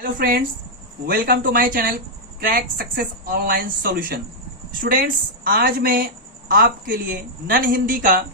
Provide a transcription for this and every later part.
Hello friends, welcome to my channel crack success online solution. Students, आज मैं आपके लिए नन हिंदी का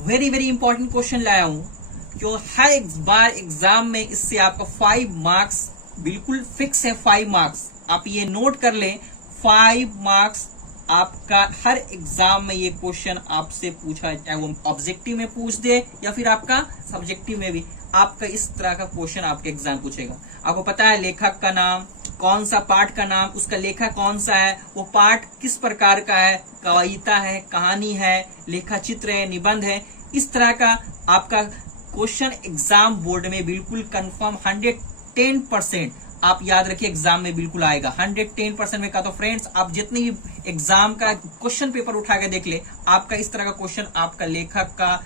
वेरी इंपॉर्टेंट क्वेश्चन लाया हूं जो हर एक बार एग्जाम में इससे आपका 5 मार्क्स बिल्कुल फिक्स है। 5 मार्क्स आप ये नोट कर लें। 5 मार्क्स आपका हर एग्जाम में ये क्वेश्चन आपसे पूछा, चाहे वो ऑब्जेक्टिव में पूछ दे या फिर आपका सब्जेक्टिव में भी आपका इस तरह का क्वेश्चन आपके एग्जाम पूछेगा। आपको पता है लेखक का नाम, कौन सा पाठ का नाम, उसका लेखक कौन सा है, वो पाठ किस प्रकार का है, कविता है, कहानी है, लेखा चित्र है, निबंध है। इस तरह का आपका क्वेश्चन एग्जाम बोर्ड में बिल्कुल कंफर्म 110% आप याद रखिए एग्जाम में बिल्कुल आएगा। 110% में का तो फ्रेंड्स आप जितनी भी एग्जाम का क्वेश्चन पेपर उठा के देख ले, आपका इस तरह का क्वेश्चन आपका लेखक का,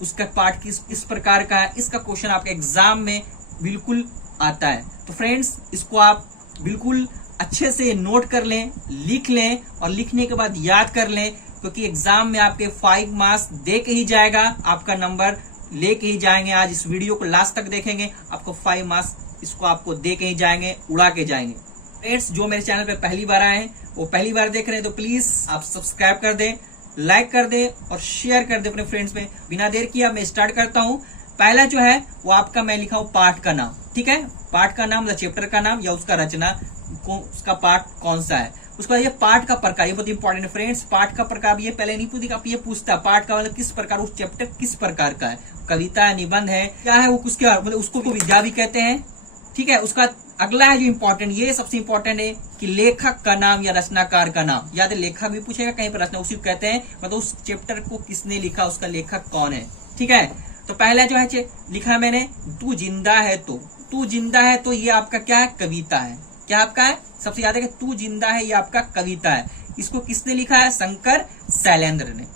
उसका पाठ किस प्रकार का है, इसका क्वेश्चन आपके एग्जाम में बिल्कुल आता है। तो फ्रेंड्स, इसको आप बिल्कुल अच्छे से नोट कर लें, लिख लें और लिखने के बाद याद कर लें, क्योंकि एग्जाम में आपके 5 मार्क्स दे के ही जाएगा, आपका नंबर लेके ही जाएंगे। आज इस वीडियो को लास्ट तक देखेंगे, आपको 5 मार्क्स इसको आपको दे के ही जाएंगे, उड़ा के जाएंगे। फ्रेंड्स, जो मेरे चैनल पे पहली बार आए हैं, वो पहली बार देख रहे हैं, तो प्लीज आप सब्सक्राइब कर दें, लाइक कर दें और शेयर कर दें अपने फ्रेंड्स में। बिना देर किए मैं स्टार्ट करता हूं। पहला जो है वो आपका मैं लिखा हूं पाठ का नाम, ठीक है। पाठ का नाम मतलब चैप्टर का नाम या उसका रचना उसका पाठ कौन सा है। उसके बाद ये पाठ का प्रकार, ये बहुत इंपॉर्टेंट है फ्रेंड्स। पाठ का प्रकार ये पहले नहीं पूछती, आप ये पूछता पाठ का मतलब किस प्रकार, उस चैप्टर किस प्रकार का है, कविता है, निबंध है, क्या है वो, उसके मतलब उसको विद्या भी कहते हैं, ठीक है। उसका अगला है जो इंपॉर्टेंट, ये सबसे इंपॉर्टेंट है कि लेखक का नाम या रचनाकार का नाम। याद है, लेखक भी पूछेगा कहीं पर, रचना उसी को कहते हैं, मतलब उस चैप्टर को किसने लिखा, उसका लेखक कौन है, ठीक है। तो पहला जो है लिखा मैंने, तू जिंदा है तो। तू जिंदा है तो ये आपका क्या है, कविता है। क्या आपका है, सबसे याद है कि तू जिंदा है, ये आपका कविता है। इसको किसने लिखा है, शंकर शैलेंद्र ने।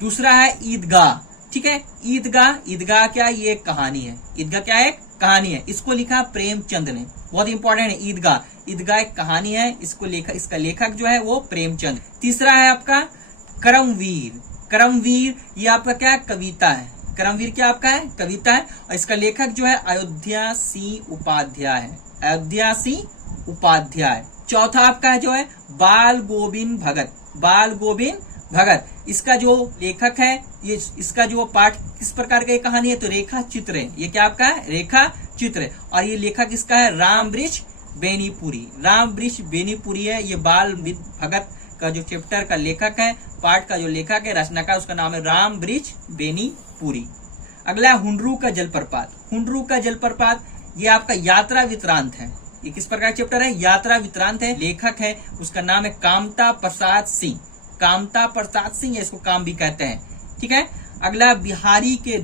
दूसरा है ईदगाह, ठीक है। ईदगाह क्या, ये एक कहानी है। ईदगाह क्या है, कहानी है। इसको लिखा प्रेमचंद ने, बहुत इंपॉर्टेंट है। ईदगाह एक कहानी है, इसका लेखक जो है वो प्रेमचंद। तीसरा है आपका करमवीर, ये आपका क्या है, कविता है। करमवीर क्या आपका है, कविता है, और इसका लेखक जो है अयोध्या सिंह उपाध्याय। चौथा आपका है जो है बाल गोविंद भगत। इसका जो लेखक है, ये इसका जो पाठ किस प्रकार का कहानी है, तो रेखा चित्र है। ये क्या आपका है, रेखा चित्र। और ये लेखक इसका है रामवृक्ष बेनीपुरी है। ये बाल भगत का जो चैप्टर का लेखक है, पाठ का जो लेखक है, रचनाकार, उसका नाम है रामवृक्ष बेनीपुरी। अगला हुंडरू का जलप्रपात, ये आपका यात्रा वृत्तांत है। ये किस प्रकार चैप्टर है, यात्रा वृत्तांत है। लेखक है, उसका नाम है कामता प्रसाद सिंह, इसको काम भी कहते हैं, ठीक है। अगला बिहारी के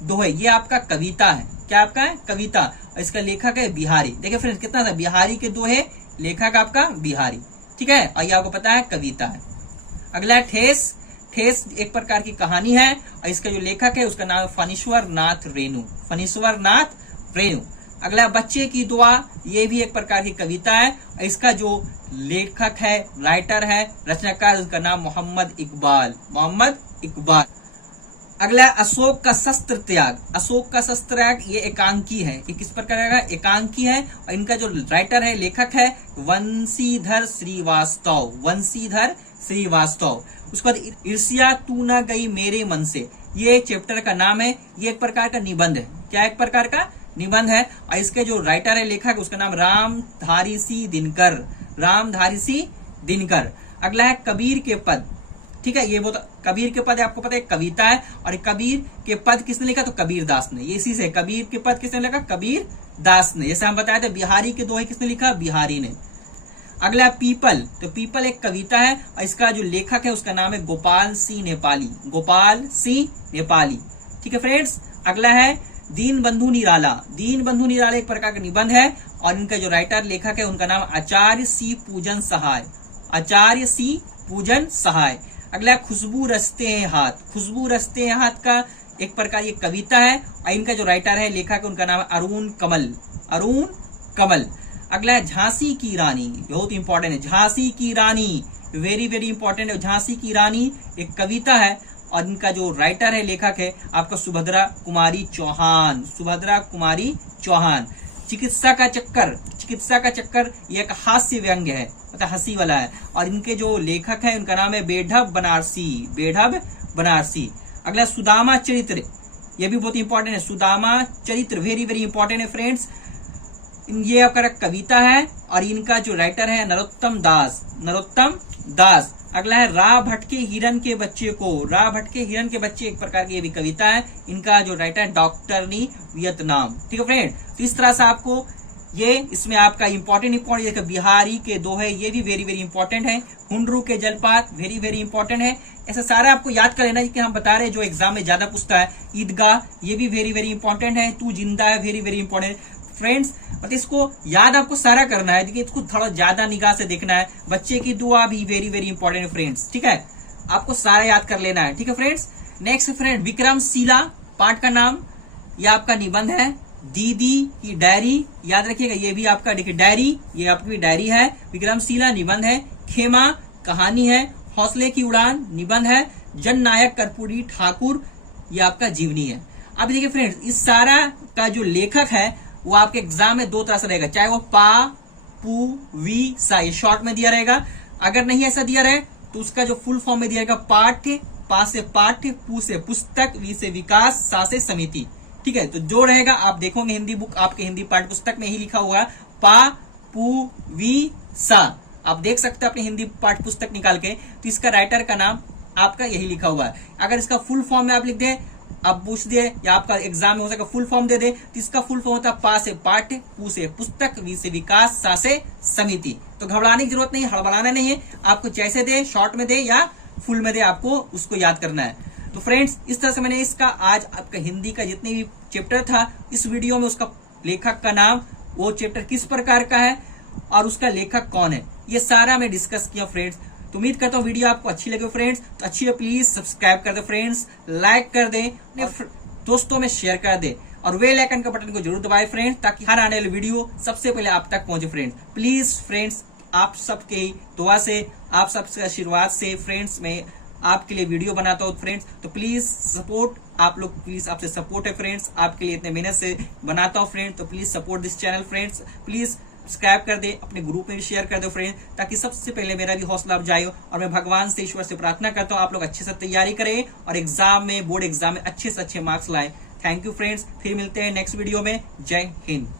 दोहे, ये आपका कविता है। क्या आपका है, कविता, और इसका लेखक है बिहारी। देखिए फ्रेंड्स, कितना था, बिहारी के दोहे, लेखक आपका बिहारी, ठीक है। और ये आपको पता है कविता है। अगला ठेस एक प्रकार की कहानी है, और इसका जो लेखक है उसका नाम है फणीश्वर नाथ रेणु। अगला बच्चे की दुआ, ये भी एक प्रकार की कविता है, और इसका जो लेखक है, राइटर है, रचनाकार, उसका नाम मोहम्मद इकबाल। अगला अशोक का शस्त्र त्याग, ये एकांकी है। ये किस प्रकार का एकांकी है, और इनका जो राइटर है, लेखक है वंशीधर श्रीवास्तव। उसके बाद ईर्ष्या तू न गई मेरे मन से, ये चैप्टर का नाम है। ये एक प्रकार का निबंध है। क्या एक प्रकार का निबंध है, और इसके जो राइटर है, लेखक, उसका नाम रामधारी सिंह दिनकर। अगला है कबीर के पद, ठीक है। ये बहुत कबीर के पद आपको पता है कविता है, और कबीर के पद किसने लिखा, तो कबीर दास ने। ये इसी से कबीर के पद किसने लिखा, कबीर दास ने। जैसे हम बताए थे बिहारी के दोहे किसने लिखा, बिहारी ने। अगला पीपल, तो पीपल एक कविता है, और इसका जो लेखक है उसका नाम है गोपाल सिंह नेपाली, ठीक है फ्रेंड्स। अगला है दीनबंधु निराला, एक प्रकार का निबंध है, और इनका जो राइटर लेखक है उनका नाम आचार्य सी पूजन सहाय। अगला खुशबू रचते हैं हाथ का एक प्रकार ये कविता है, और इनका जो राइटर है, लेखक है, उनका नाम है अरुण कमल। अगला है झांसी की रानी, बहुत इंपॉर्टेंट है, झांसी की रानी, वेरी इंपॉर्टेंट है। झांसी की रानी एक कविता है, और इनका जो राइटर है, लेखक है आपका सुभद्रा कुमारी चौहान। सुभद्रा कुमारी चौहान। चिकित्सा का चक्कर ये एक हास्य व्यंग्य है, मतलब हंसी वाला है, और इनके जो लेखक हैं उनका नाम है बेढब बनारसी। अगला सुदामा चरित्र, ये भी बहुत इंपॉर्टेंट है। सुदामा चरित्र वेरी वेरी इंपॉर्टेंट है फ्रेंड्स। ये आपका कविता है और इनका जो राइटर है नरोत्तम दास। अगला है रा भटके हिरन के बच्चे एक प्रकार की ये भी कविता है। इनका जो राइटर है डॉक्टरनी वियतनाम। ठीक है फ्रेंड, तो इस तरह से आपको ये इसमें आपका इंपॉर्टेंट बिहारी के दोहे, ये भी वेरी वेरी इंपॉर्टेंट है। हुंडरू के जलपात वेरी वेरी इंपॉर्टेंट है। ऐसा सारा आपको याद कर लेना कि हम बता रहे हैं जो एग्जाम में ज्यादा पूछता है। ईदगाह ये भी वेरी वेरी इंपॉर्टेंट है। तू जिंदा है वेरी वेरी इंपॉर्टेंट फ्रेंड्स, मतलब इसको याद आपको सारा करना है, देखिए इसको थोड़ा ज्यादा निगाह से देखना है। बच्चे की दुआ भी वेरी वेरी इंपॉर्टेंट है फ्रेंड्स। ठीक है, आपको सारा याद कर लेना है। ठीक है फ्रेंड्स, नेक्स्ट फ्रेंड विक्रमशिला पाठ का नाम, यह आपका निबंध है। दीदी की डायरी, याद रखिएगा ये भी आपका, देखिए डायरी, ये आपकी डायरी है। विक्रमशिला निबंध है। खेमा कहानी है। हौसले की उड़ान निबंध है। जननायक कर्पूरी ठाकुर, ये आपका जीवनी है। अब देखिए फ्रेंड्स, इस सारा का जो लेखक है वो आपके एग्जाम में दो तरह से रहेगा, चाहे वो पा पू वी सा, ये शॉर्ट में दिया रहेगा। अगर नहीं ऐसा दिया रहे तो उसका जो फुल फॉर्म में दिया रहेगा पाठ्य, पा से पाठ्य, पू से पुस्तक, वी से विकास, सा से समिति। ठीक है, तो जो रहेगा आप देखोगे हिंदी बुक, आपके हिंदी पाठ्य पुस्तक में ही लिखा हुआ है पा पू वी सा। आप देख सकते हैं अपनी हिंदी पाठ्य पुस्तक निकाल के, तो इसका राइटर का नाम आपका यही लिखा हुआ है। अगर इसका फुल फॉर्म में आप लिख दे, आप पूछ दे या आपका एग्जाम में हो सके फुल फॉर्म दे दे, तो इसका फुल फॉर्म होता है पा से पाठ्य, पू से पुस्तक, वी से विकास, सा से समिति। तो घबराने की जरूरत नहीं है, हड़बड़ाना नहीं है, आपको जैसे दे, शॉर्ट में दे या फुल में दे, आपको उसको याद करना है। तो फ्रेंड्स, इस तरह से मैंने इसका आज आपका हिंदी का जितने भी चैप्टर था इस वीडियो में उसका लेखक का नाम, वो चैप्टर किस प्रकार का है और उसका लेखक कौन है, ये सारा मैं डिस्कस किया फ्रेंड्स। तो उम्मीद करता हूँ वीडियो आपको अच्छी लगे फ्रेंड्स। तो अच्छी है प्लीज सब्सक्राइब कर दे फ्रेंड्स, लाइक कर दे, दोस्तों में शेयर कर दे और बेल आइकन का बटन को जरूर दबाए फ्रेंड्स, ताकि हर आने वाली वीडियो सबसे पहले आप तक पहुंचे फ्रेंड्स। प्लीज फ्रेंड्स, आप सबके दुआ से, आप सबके आशीर्वाद से फ्रेंड्स मैं आपके लिए वीडियो बनाता हूँ फ्रेंड्स। तो प्लीज सपोर्ट, आप लोग प्लीज, आपसे सपोर्ट है फ्रेंड्स, आपके लिए इतने मेहनत से बनाता हूँ फ्रेंड्स। तो please support this channel friends, please subscribe कर दे, अपने ग्रुप में भी शेयर कर दो फ्रेंड्स, ताकि सबसे पहले मेरा भी हौसला अफजाई हो। और मैं भगवान से, ईश्वर से प्रार्थना करता हूँ आप लोग अच्छे से तैयारी करें और एग्जाम में, बोर्ड एग्जाम में अच्छे से अच्छे मार्क्स लाए। थैंक यू फ्रेंड्स, फिर मिलते हैं नेक्स्ट वीडियो में। जय हिंद।